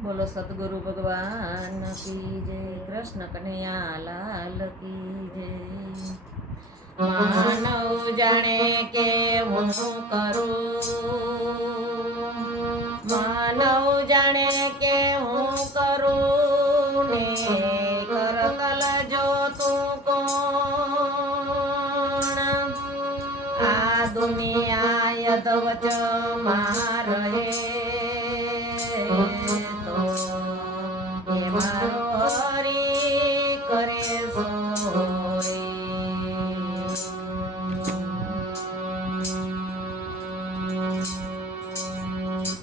બોલો સદગુરુ ભગવાન કી જય, કૃષ્ણ કનૈયા લાલ કી જય. માનવ જાણે કે હું કરું? માનવ જાણે કે હું કરું? ને કરતલ જો તું કોણ? આ દુનિયા યદવચમાં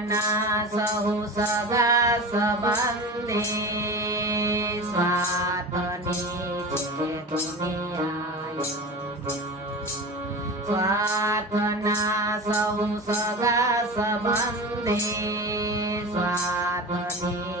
सहु सदा सबन्धे स्वात्मनि स्वात्मना सहु सदा सबन्धे स्वात्मनि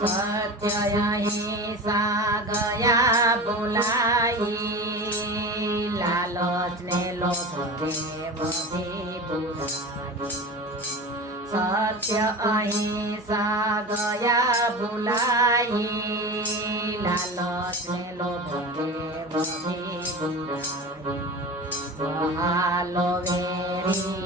सत्ययही सागया बोलाई लो लोभले बधे बुलाई सत्य अहिंसा गया बुलाई लो लोभले बधे बुलाई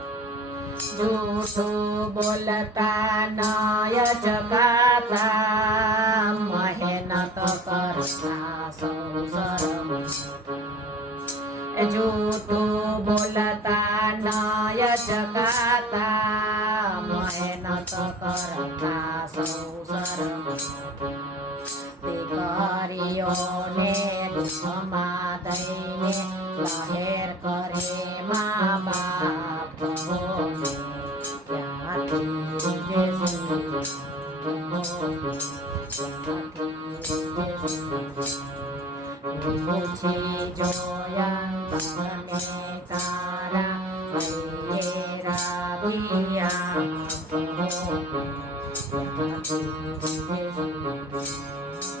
પૂછી બોલતા તારા જગાતા મહેનત કરતા જે જૂઠું બોલતા નય જગાતા મહેનત કરતા โยเนตุสมาตริเนลาเฮรกเรมาบาปโหยาตุเยสุมุชิโจยันตะเนกาลังเยราบิยาปโหยาตุเยสุ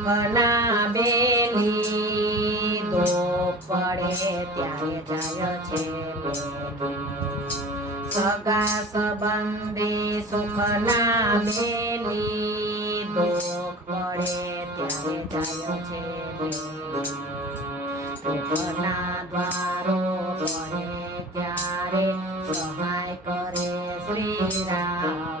સંબંધી બેની તો પડે ત્યારે જાય છે સગા સંબંધી સુખના બેની દુઃખ પડે ત્યારે જાય છે. સુખના દ્વારો પડે ત્યારે સહાય કરે શ્રી રામ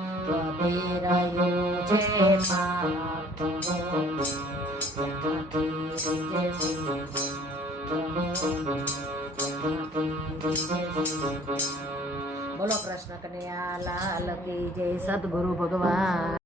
બોલો કૃષ્ણ કનૈયા લાલ કી જય સદગુરુ ભગવાન.